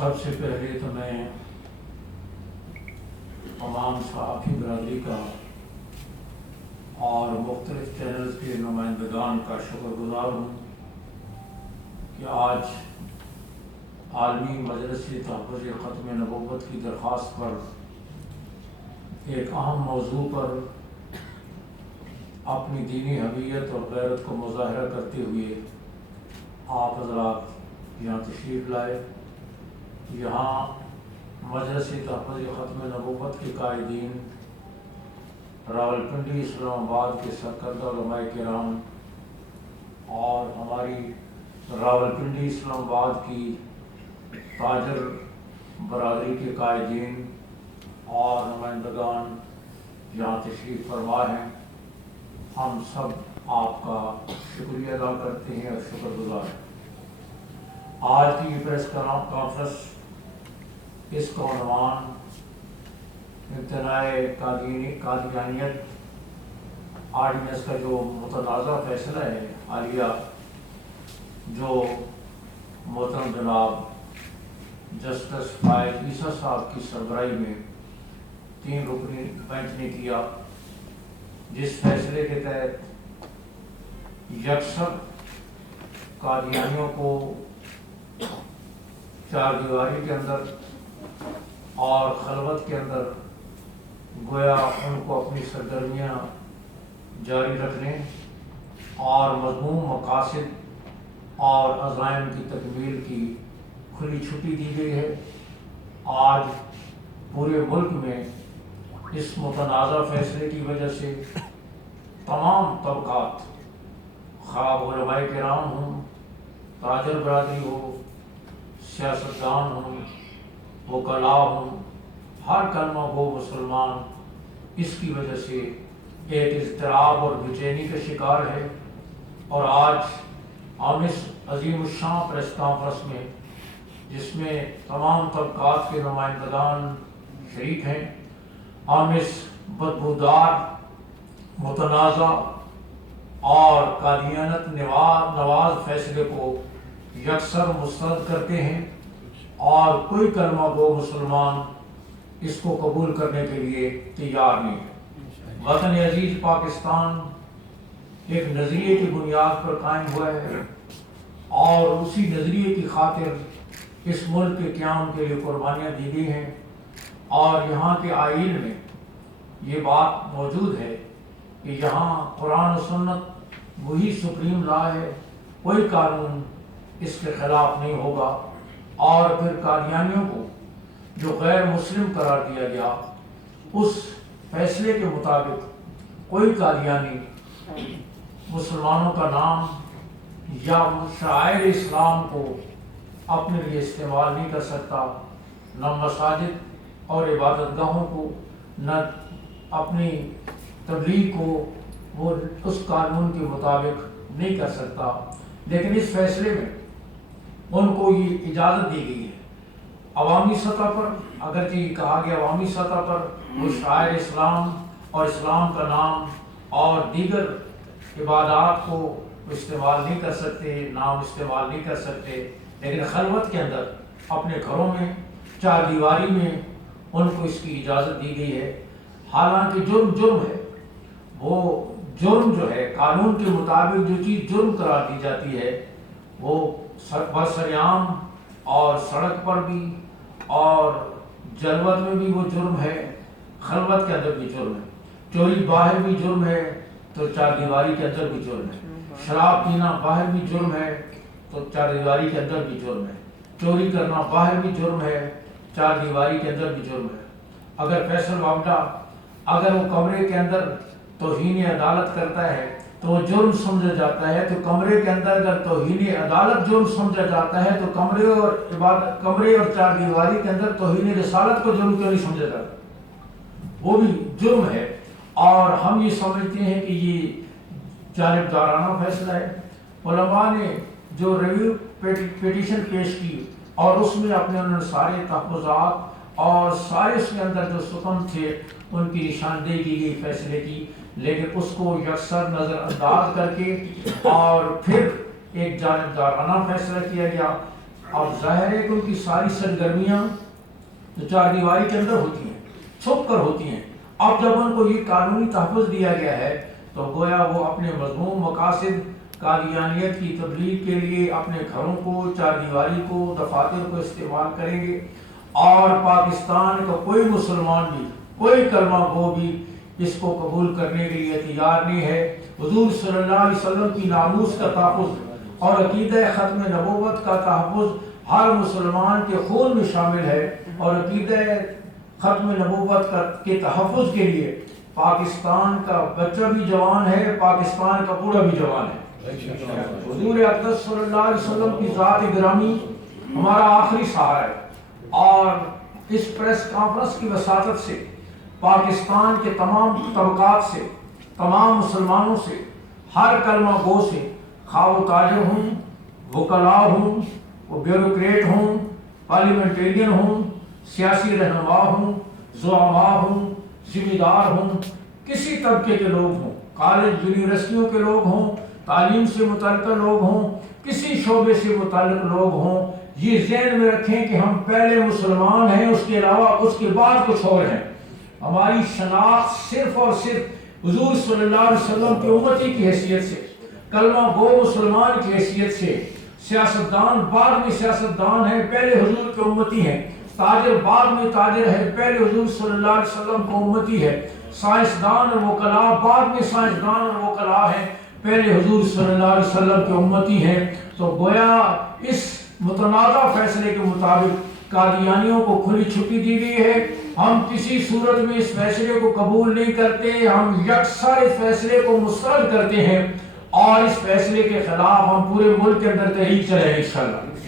سب سے پہلے تو میں تمام صحافی برادری کا اور مختلف چینلز کے نمائندگان کا شکر گزار ہوں کہ آج عالمی مجلس تحفظ ختم نبوت کی درخواست پر ایک اہم موضوع پر اپنی دینی حمیت اور غیرت کو مظاہرہ کرتے ہوئے آپ حضرات یہاں تشریف لائے۔ یہاں مجلس تحفظ ختم نبوت کے قائدین، راولپنڈی اسلام آباد کے سرکردہ علماء کرام اور ہماری راولپنڈی اسلام آباد کی تاجر برادری کے قائدین اور نمائندگان یہاں تشریف فرما ہیں۔ ہم سب آپ کا شکریہ ادا کرتے ہیں اور شکر گزار ہیں۔ آج کی یہ پریس کانفرنس اس کا عنوان امتناع قادیانیت آرڈیننس کا جو متنازع فیصلہ ہے حالیہ، جو محترم جناب جسٹس فائز عیسیٰ صاحب کی سربراہی میں 3 رکنی بینچ نے کیا، جس فیصلے کے تحت یکسر قادیانیوں کو 4 دیواری کے اندر اور خلوت کے اندر گویا ان کو اپنی سرگرمیاں جاری رکھنے اور مضموم مقاصد اور عزائم کی تکمیل کی کھلی چھٹی دی گئی ہے۔ آج پورے ملک میں اس متنازع فیصلے کی وجہ سے تمام طبقات، خواہ علماء کرام ہوں، تاجر برادری ہو، سیاستدان ہوں، وکلاء ہوں، ہر کلمہ گو مسلمان اس کی وجہ سے ایک اضطراب اور بے چینی کا شکار ہے۔ اور آج ہم اس عظیم الشان پریس کانفرنس میں، جس میں تمام طبقات کے نمائندگان شریک ہیں، ہم اس بدبودار، متنازع اور قادیانیت نواز فیصلے کو یکسر مسترد کرتے ہیں، اور کوئی کلمہ گو مسلمان اس کو قبول کرنے کے لیے تیار نہیں ہے۔ وطن عزیز پاکستان ایک نظریے کی بنیاد پر قائم ہوا ہے، اور اسی نظریے کی خاطر اس ملک کے قیام کے لیے قربانیاں دی گئی ہیں، اور یہاں کے آئین میں یہ بات موجود ہے کہ یہاں قرآن و سنت وہی سپریم لا ہے، کوئی قانون اس کے خلاف نہیں ہوگا۔ اور پھر قادیانیوں کو جو غیر مسلم قرار دیا گیا، اس فیصلے کے مطابق کوئی قادیانی مسلمانوں کا نام یا شعائر اسلام کو اپنے لیے استعمال نہیں کر سکتا، نہ مساجد اور عبادت گاہوں کو، نہ اپنی تبلیغ کو وہ اس قانون کے مطابق نہیں کر سکتا۔ لیکن اس فیصلے میں ان کو یہ اجازت دی گئی ہے عوامی سطح پر، اگرچہ یہ کہا گیا عوامی سطح پر وہ شعائر اسلام اور اسلام کا نام اور دیگر عبادات کو استعمال نہیں کر سکتے، نام استعمال نہیں کر سکتے، لیکن خلوت کے اندر اپنے گھروں میں 4 دیواری میں ان کو اس کی اجازت دی گئی ہے۔ حالانکہ جرم ہے، وہ جرم جو ہے قانون کے مطابق جو چیز جرم قرار دی جاتی ہے وہ برسریام اور سڑک پر بھی اور جلوت میں بھی وہ جرم ہے، خلوت کے اندر بھی جرم ہے، چوری باہر بھی جرم ہے تو 4 دیواری کے اندر بھی جرم ہے، شراب پینا باہر بھی جرم ہے تو 4 دیواری کے اندر بھی جرم ہے، چوری کرنا باہر بھی جرم ہے، 4 دیواری کے اندر بھی جرم ہے۔ اگر فیصل واپڈا اگر وہ کمرے کے اندر توہین عدالت کرتا ہے تو وہ جرم سمجھا جاتا ہے، تو کمرے کے اندر اگر توہین عدالت جرم سمجھا جاتا ہے تو کمرے اور 4 دیواری کے اندر توہین رسالت کو جرم کیوں نہیں سمجھا جاتا؟ وہ بھی جرم ہے۔ اور ہم یہ سمجھتے ہیں کہ یہ جانبدارانہ فیصلہ ہے۔ علماء نے جو ریویو پیٹیشن پیش کی اور اس میں انہوں نے سارے تحفظات اور سارے اس کے اندر جو ستم تھے ان کی نشاندہی کی گئی فیصلے کی، لیکن اس کو یکسر نظر انداز کر کے اور پھر ایک جانبدارانہ فیصلہ کیا گیا اب ظاہر ہے کہ ان کی ساری سرگرمیاں جو چار دیواری کے اندر ہوتی ہیں، چھپ کر ہوتی ہیں، اب جب ان کو یہ قانونی تحفظ دیا گیا ہے تو گویا وہ اپنے مذموم مقاصد قادیانیت کی تبلیغ کے لیے اپنے گھروں کو، چار دیواری کو، دفاتر کو استعمال کریں گے، اور پاکستان کا کوئی مسلمان بھی، کوئی کلمہ گو بھی اس کو قبول کرنے کے لیے تیار نہیں ہے۔ حضور صلی اللہ علیہ وسلم کی ناموس کا تحفظ اور عقیدہ ختم نبوت کا تحفظ ہر مسلمان کے خون میں شامل ہے، اور عقیدہ ختم نبوت کے تحفظ کے لیے پاکستان کا بچہ بھی جوان ہے، پاکستان کا بوڑھا بھی جوان ہے۔ حضور اقدس صلی اللہ علیہ وسلم کی ذات گرامی ہمارا آخری سہارا ہے، اور اس پریس کانفرنس کی وساطت سے پاکستان کے تمام طبقات سے، تمام مسلمانوں سے، ہر کلمہ گو سے، خواہ وہ تاجر ہوں، وکلاء ہوں، وہ بیوروکریٹ ہوں، پارلیمنٹیرین ہوں، سیاسی رہنما ہوں، زعماء ہوں، ذمہ دار ہوں، کسی طبقے کے لوگ ہوں، کالج یونیورسٹیوں کے لوگ ہوں، تعلیم سے متعلقہ لوگ ہوں، کسی شعبے سے متعلق لوگ ہوں، یہ ذہن میں رکھیں کہ ہم پہلے مسلمان ہیں، اس کے علاوہ اس کے بعد کچھ اور ہیں۔ ہماری شناخت صرف اور صرف حضور صلی اللہ علیہ وسلم کی امتی کی حیثیت سے، کلمہ گو مسلمان کی حیثیت سے، سیاستدان بعد میں سیاستدان ہیں، پہلے حضور کے امتی ہیں، تاجر بعد میں تاجر ہے، پہلے حضور صلی اللہ علیہ وسلم کو امتی ہے، سائنسدان اور وکلاء بعد میں سائنسدان اور وکلاء ہیں، پہلے حضور صلی اللہ علیہ وسلم کے امتی ہیں۔ تو گویا اس متنازع فیصلے کے مطابق قادیانیوں کو کھلی چھٹی دی گئی ہے۔ ہم کسی صورت میں اس فیصلے کو قبول نہیں کرتے، ہم یکسر اس فیصلے کو مسترد کرتے ہیں، اور اس فیصلے کے خلاف ہم پورے ملک کے اندر تحریک چلائیں گے انشاءاللہ۔